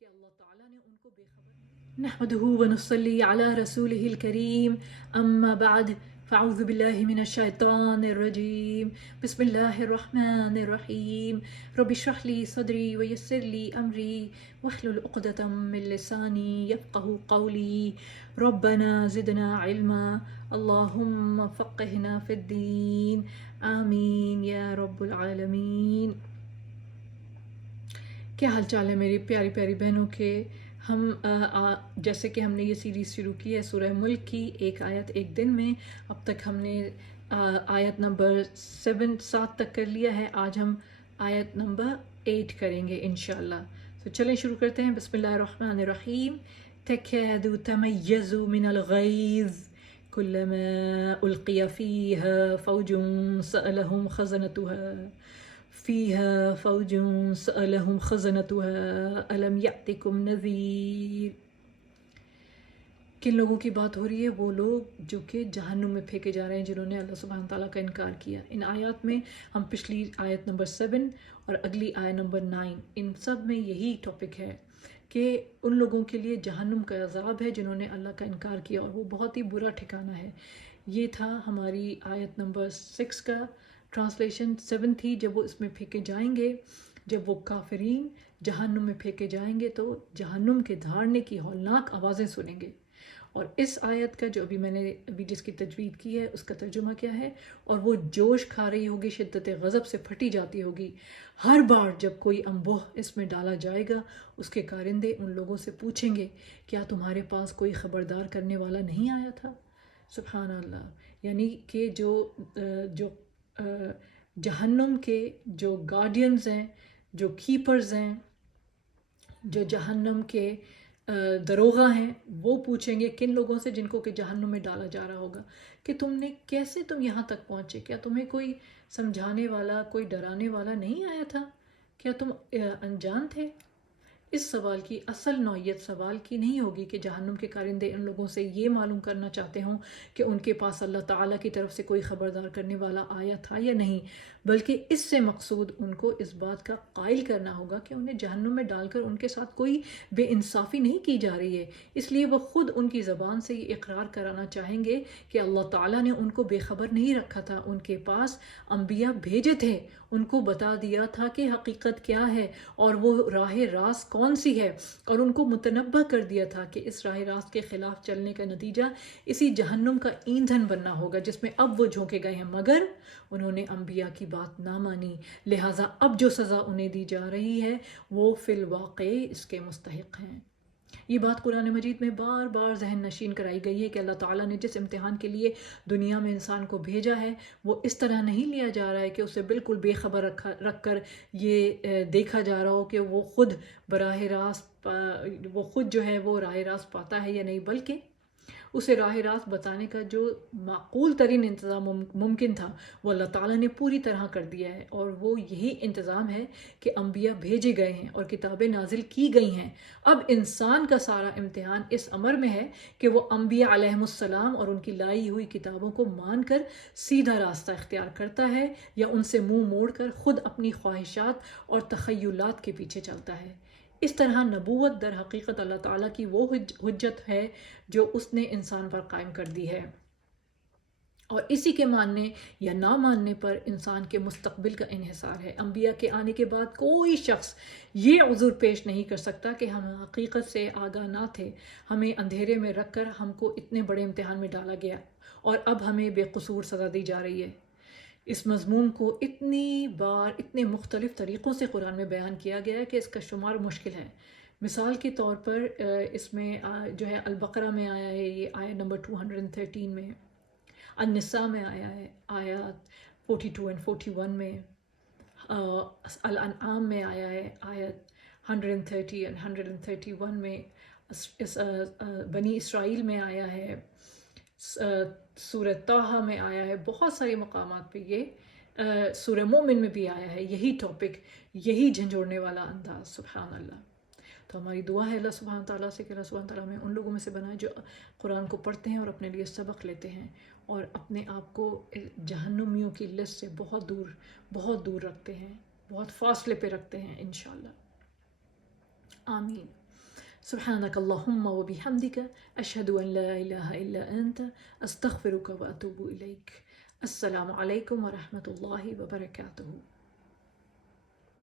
کہ اللہ تعالیٰ نے ان کو بے خبر نہیں نحمده ونصلي على رسوله الكريم اما بعد فاعوذ باللہ من الشیطان الرجیم بسم اللہ الرحمن الرحیم رب اشرح لي صدری ویسر لي امری واحلل عقدۃ من لسانی یفقهوا قولی ربنا زدنا علما اللهم فقهنا في الدین آمین یا رب العالمین۔ کیا حال چال ہے میری پیاری پیاری بہنوں کے؟ ہم جیسے کہ ہم نے یہ سیریز شروع کی ہے سورہ ملک کی، ایک آیت ایک دن میں، اب تک ہم نے آیت نمبر 7 تک کر لیا ہے۔ آج ہم آیت نمبر 8 کریں گے انشاءاللہ۔ تو چلیں شروع کرتے ہیں۔ بسم اللہ الرحمن الرحیم۔ تکاد تمیز من الغیظ کلما القی فیہا فوج سألہم خزنتها سألهم خزنتها ألم يأتكم نذير۔ کن لوگوں کی بات ہو رہی ہے؟ وہ لوگ جو کہ جہنم میں پھینکے جا رہے ہیں، جنہوں نے اللہ سبحانہ تعالیٰ کا انکار کیا۔ ان آیات میں ہم پچھلی آیت نمبر 7 اور اگلی آیت نمبر 9، ان سب میں یہی ٹاپک ہے کہ ان لوگوں کے لیے جہنم کا عذاب ہے جنہوں نے اللہ کا انکار کیا، اور وہ بہت ہی برا ٹھکانہ ہے۔ یہ تھا ہماری آیت نمبر 6 کا ٹرانسلیشن۔ 7 تھی جب وہ اس میں پھینکے جائیں گے، جب وہ کافرین جہنم میں پھینکے جائیں گے تو جہنم کے دھاڑنے کی ہولناک آوازیں سنیں گے۔ اور اس آیت کا جو میں نے جس کی تجوید کی ہے اس کا ترجمہ کیا ہے؟ اور وہ جوش کھا رہی ہوگی، شدت غضب سے پھٹی جاتی ہوگی ہر بار جب کوئی انبوہ اس میں ڈالا جائے گا۔ اس کے کارندے ان لوگوں سے پوچھیں گے کیا تمہارے پاس کوئی خبردار کرنے والا نہیں آیا تھا؟ سبحان اللہ۔ یعنی کہ جو جہنم کے جو گارڈینز ہیں، جو کیپرز ہیں، جو جہنم کے دروغہ ہیں، وہ پوچھیں گے کن لوگوں سے جن کو کہ جہنم میں ڈالا جا رہا ہوگا کہ تم یہاں تک پہنچے؟ کیا تمہیں کوئی سمجھانے والا، کوئی ڈرانے والا نہیں آیا تھا؟ کیا تم انجان تھے؟ اس سوال کی اصل نوعیت سوال کی نہیں ہوگی کہ جہنم کے کارندے ان لوگوں سے یہ معلوم کرنا چاہتے ہوں کہ ان کے پاس اللہ تعالیٰ کی طرف سے کوئی خبردار کرنے والا آیا تھا یا نہیں، بلکہ اس سے مقصود ان کو اس بات کا قائل کرنا ہوگا کہ انہیں جہنم میں ڈال کر ان کے ساتھ کوئی بے انصافی نہیں کی جا رہی ہے۔ اس لیے وہ خود ان کی زبان سے یہ اقرار کرانا چاہیں گے کہ اللہ تعالیٰ نے ان کو بے خبر نہیں رکھا تھا، ان کے پاس انبیاء بھیجے تھے، ان کو بتا دیا تھا کہ حقیقت کیا ہے اور وہ راہ راست کون سی ہے، اور ان کو متنبہ کر دیا تھا کہ اس راہ راست کے خلاف چلنے کا نتیجہ اسی جہنم کا ایندھن بننا ہوگا جس میں اب وہ جھونکے گئے ہیں، مگر انہوں نے انبیاء کی بات نہ مانی، لہٰذا اب جو سزا انہیں دی جا رہی ہے وہ فی الواقع اس کے مستحق ہیں۔ یہ بات قرآن مجید میں بار بار ذہن نشین کرائی گئی ہے کہ اللہ تعالیٰ نے جس امتحان کے لیے دنیا میں انسان کو بھیجا ہے وہ اس طرح نہیں لیا جا رہا ہے کہ اسے بالکل بے خبر رکھ کر یہ دیکھا جا رہا ہو کہ وہ خود جو ہے وہ راہ راست پاتا ہے یا نہیں، بلکہ اسے راہ راست بتانے کا جو معقول ترین انتظام ممکن تھا وہ اللہ تعالیٰ نے پوری طرح کر دیا ہے، اور وہ یہی انتظام ہے کہ انبیاء بھیجے گئے ہیں اور کتابیں نازل کی گئی ہیں۔ اب انسان کا سارا امتحان اس امر میں ہے کہ وہ انبیاء علیہم السلام اور ان کی لائی ہوئی کتابوں کو مان کر سیدھا راستہ اختیار کرتا ہے یا ان سے منہ موڑ کر خود اپنی خواہشات اور تخیلات کے پیچھے چلتا ہے۔ اس طرح نبوت در حقیقت اللہ تعالیٰ کی وہ حجت ہے جو اس نے انسان پر قائم کر دی ہے، اور اسی کے ماننے یا نہ ماننے پر انسان کے مستقبل کا انحصار ہے۔ انبیاء کے آنے کے بعد کوئی شخص یہ عذر پیش نہیں کر سکتا کہ ہم حقیقت سے آگاہ نہ تھے، ہمیں اندھیرے میں رکھ کر ہم کو اتنے بڑے امتحان میں ڈالا گیا اور اب ہمیں بے قصور سزا دی جا رہی ہے۔ اس مضمون کو اتنی بار اتنے مختلف طریقوں سے قرآن میں بیان کیا گیا ہے کہ اس کا شمار مشکل ہے۔ مثال کے طور پر اس میں جو ہے البقرہ میں آیا ہے، یہ آیت نمبر 213 میں، النساء میں آیا ہے آیات 42 اور 41 میں، الانعام میں آیا ہے آیت 130 اور 131 میں، بنی اسرائیل میں آیا ہے، سورہ طٰہٰ میں آیا ہے، بہت سارے مقامات پہ یہ سورہ مومن میں بھی آیا ہے، یہی ٹاپک، یہی جھنجھوڑنے والا انداز۔ سبحان اللہ۔ تو ہماری دعا ہے اللہ سبحانہ تعالیٰ سے کہ اللہ سبحانہ تعالیٰ ہمیں ان لوگوں میں سے بنائے جو قرآن کو پڑھتے ہیں اور اپنے لیے سبق لیتے ہیں اور اپنے آپ کو جہنمیوں کی لسٹ سے بہت دور رکھتے ہیں، بہت فاصلے پہ رکھتے ہیں انشاءاللہ۔ آمین۔ سبحانك اللهم وبحمدك أشهد أن لا إله إلا أنت أستغفرك وأتوب إليك. السلام علیکم ورحمۃ اللہ وبرکاتہ.